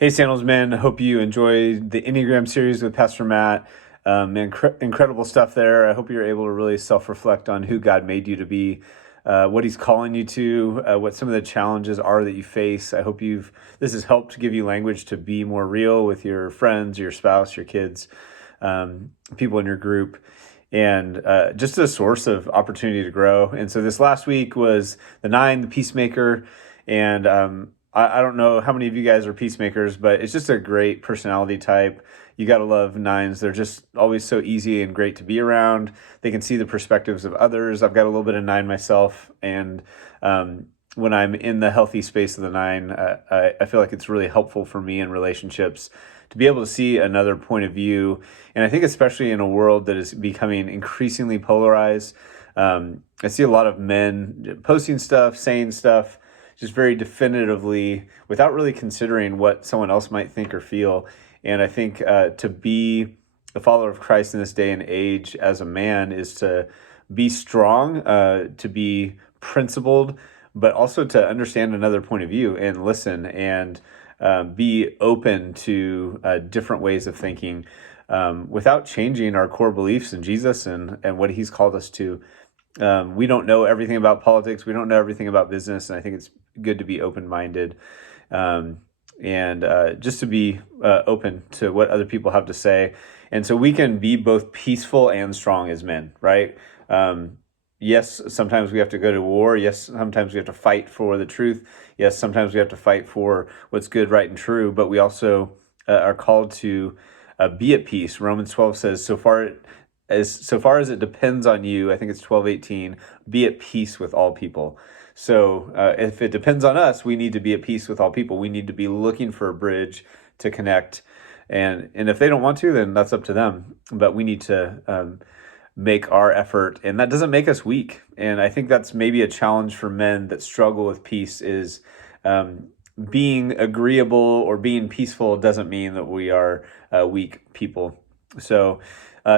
Hey, Sandals man. Hope you enjoyed the Enneagram series with Pastor Matt. Incredible stuff there. I hope you're able to really self-reflect on who God made you to be, what He's calling you to, what some of the challenges are that you face. I hope this has helped give you language to be more real with your friends, your spouse, your kids, people in your group, and just a source of opportunity to grow. And so this last week was the 9, the peacemaker, and I don't know how many of you guys are peacemakers, but it's just a great personality type. You got to love 9s. They're just always so easy and great to be around. They can see the perspectives of others. I've got a little bit of 9 myself, and when I'm in the healthy space of the 9, I feel like it's really helpful for me in relationships to be able to see another point of view. And I think especially in a world that is becoming increasingly polarized, I see a lot of men posting stuff, saying stuff, just very definitively without really considering what someone else might think or feel. And I think to be a follower of Christ in this day and age as a man is to be strong, to be principled, but also to understand another point of view and listen and be open to different ways of thinking without changing our core beliefs in Jesus and what He's called us to. We don't know everything about politics. We don't know everything about business. And I think it's good to be open-minded and just to be open to what other people have to say. And so we can be both peaceful and strong as men, right? Yes, sometimes we have to go to war. Yes, sometimes we have to fight for the truth. Yes, sometimes we have to fight for what's good, right, and true. But we also are called to be at peace. Romans 12 says, so far as it depends on you, I think it's 12:18, be at peace with all people. So if it depends on us, we need to be at peace with all people. We need to be looking for a bridge to connect. And if they don't want to, then that's up to them. But we need to make our effort, and that doesn't make us weak. And I think that's maybe a challenge for men that struggle with peace is being agreeable or being peaceful doesn't mean that we are weak people. So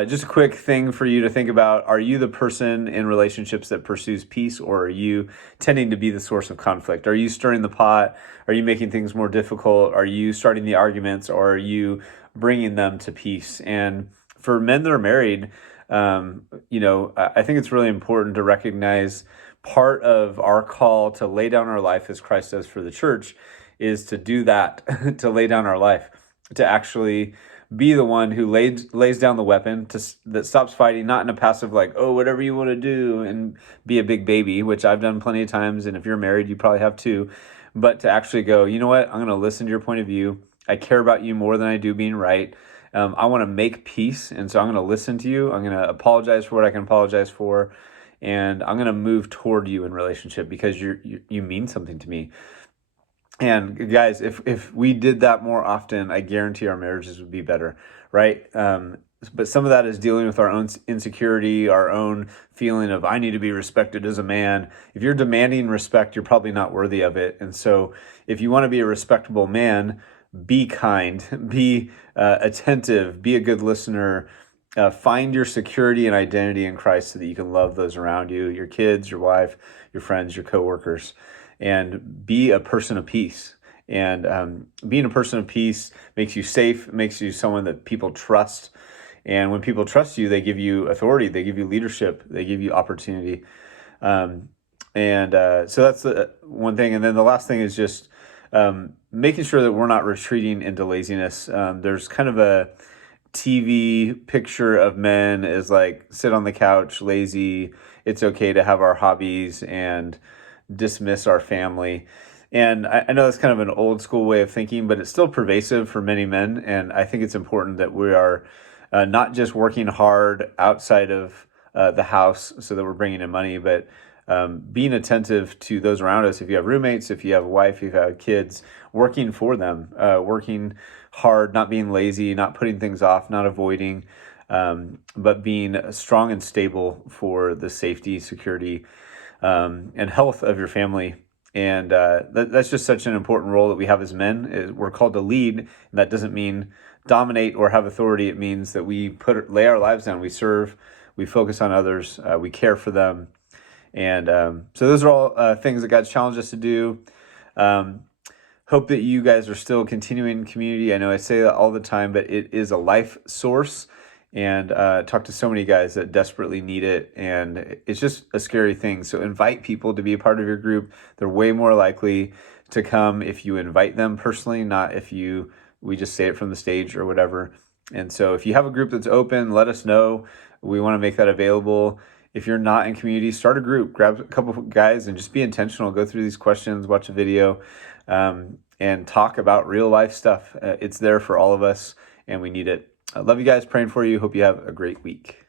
just a quick thing for you to think about. Are you the person in relationships that pursues peace, or are you tending to be the source of conflict? Are you stirring the pot? Are you making things more difficult? Are you starting the arguments, or are you bringing them to peace? And for men that are married, I think it's really important to recognize part of our call to lay down our life as Christ does for the church is to do that, to lay down our life, to actually be the one who lays down the weapon, that stops fighting, not in a passive like, oh, whatever you want to do, and be a big baby, which I've done plenty of times, and if you're married, you probably have too, but to actually go, you know what, I'm going to listen to your point of view. I care about you more than I do being right. I want to make peace, and so I'm going to listen to you. I'm going to apologize for what I can apologize for, and I'm going to move toward you in relationship because you mean something to me. And guys, if we did that more often, I guarantee our marriages would be better, right? But some of that is dealing with our own insecurity, our own feeling of I need to be respected as a man. If you're demanding respect, you're probably not worthy of it. And so if you want to be a respectable man, be kind, be attentive, be a good listener, find your security and identity in Christ so that you can love those around you, your kids, your wife, your friends, your coworkers, and be a person of peace. And being a person of peace makes you safe, makes you someone that people trust. And when people trust you, they give you authority, they give you leadership, they give you opportunity. So that's the one thing. And then the last thing is just making sure that we're not retreating into laziness. There's kind of a TV picture of men as like sit on the couch, lazy. It's okay to have our hobbies and dismiss our family. And I know that's kind of an old school way of thinking, but it's still pervasive for many men. And I think it's important that we are not just working hard outside of the house so that we're bringing in money, but being attentive to those around us. If you have roommates, if you have a wife, if you have kids, working for them, working hard, not being lazy, not putting things off, not avoiding, but being strong and stable for the safety, security, and health of your family. And that's just such an important role that we have as men. We're called to lead, and that doesn't mean dominate or have authority. It means that we lay our lives down, we serve, we focus on others, we care for them. And so those are all things that God's challenged us to do. Hope that you guys are still continuing community. I know I say that all the time, but it is a life source. And talk to so many guys that desperately need it. And it's just a scary thing. So invite people to be a part of your group. They're way more likely to come if you invite them personally, not if we just say it from the stage or whatever. And so if you have a group that's open, let us know. We want to make that available. If you're not in community, start a group, grab a couple of guys and just be intentional. Go through these questions, watch a video, and talk about real life stuff. It's there for all of us and we need it. I love you guys, praying for you. Hope you have a great week.